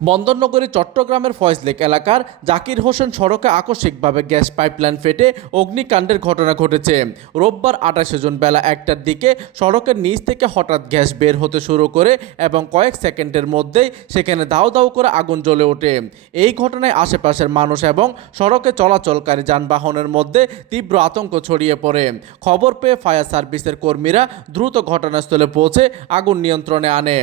বন্দরনগরী চট্টগ্রামের ফয়েজলেক এলাকার জাকির হোসেন সড়কে আকস্মিকভাবে গ্যাস পাইপলাইন ফেটে অগ্নিকাণ্ডের ঘটনা ঘটেছে। রোববার ২৮ জুন বেলা ১টার দিকে সড়কের নিচ থেকে হঠাৎ গ্যাস বের হতে শুরু করে এবং কয়েক সেকেন্ডের মধ্যেই সেখানে দাউ দাউ করে আগুন জ্বলে ওঠে। এই ঘটনায় আশেপাশের মানুষ এবং সড়কে চলাচলকারী যানবাহনের মধ্যে তীব্র আতঙ্ক ছড়িয়ে পড়ে। খবর পেয়ে ফায়ার সার্ভিসের কর্মীরা দ্রুত ঘটনাস্থলে পৌঁছে আগুন নিয়ন্ত্রণে আনে।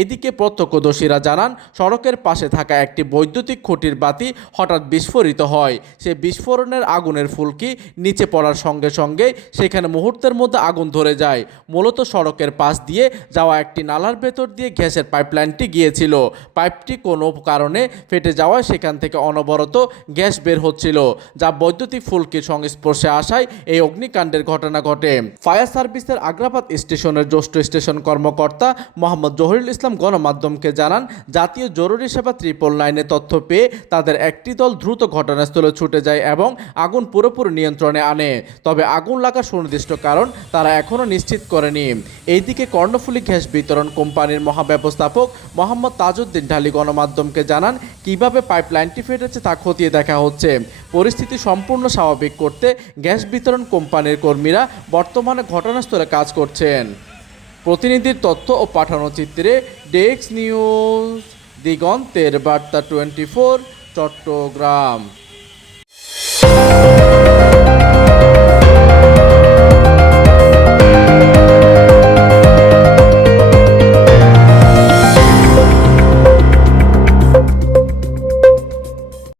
এদিকে প্রত্যক্ষদর্শীরা জানান, সড়কের পাশে থাকা একটি বৈদ্যুতিক খুঁটির বাতি হঠাৎ বিস্ফোরিত হয়। সে বিস্ফোরণের আগুনের ফুলকি নিচে পড়ার সঙ্গে সঙ্গে সেখানে মুহূর্তের মধ্যে আগুন ধরে যায়। মূলত সড়কের পাশ দিয়ে যাওয়া একটি নালার ভেতর দিয়ে গ্যাসের পাইপলাইনটি গিয়েছিল। পাইপটি কোনো কারণে ফেটে যাওয়ায় সেখান থেকে অনবরত গ্যাস বের হচ্ছিল, যা বৈদ্যুতিক ফুলকির সংস্পর্শে আসায় এই অগ্নিকাণ্ডের ঘটনা ঘটে। ফায়ার সার্ভিসের আগ্রাবাদ স্টেশনের জ্যেষ্ঠ স্টেশন কর্মকর্তা মোহাম্মদ জহিরুল ইসলাম গণমাধ্যমকে জানান, জাতীয় জরুরি সেবা 999 তথ্য পেয়ে তাদের একটি দল দ্রুত ঘটনাস্থলে ছুটে যায় এবং আগুন পুরোপুরি নিয়ন্ত্রণে আনে। তবে আগুন লাগার সুনির্দিষ্ট কারণ তারা এখনও নিশ্চিত করেনি। এইদিকে কর্ণফুলী গ্যাস বিতরণ কোম্পানির মহাব্যবস্থাপক মোহাম্মদ তাজউদ্দিন ঢালী গণমাধ্যমকে জানান, কিভাবে পাইপলাইনটি ফেটেছে তা খতিয়ে দেখা হচ্ছে। পরিস্থিতি সম্পূর্ণ স্বাভাবিক করতে গ্যাস বিতরণ কোম্পানির কর্মীরা বর্তমানে ঘটনাস্থলে কাজ করছেন। প্রতিনিধির তথ্য ও পাঠানো চিত্রে ডেস্ক নিউজ, দিগন্তের বার্তা 24, চট্টগ্রাম।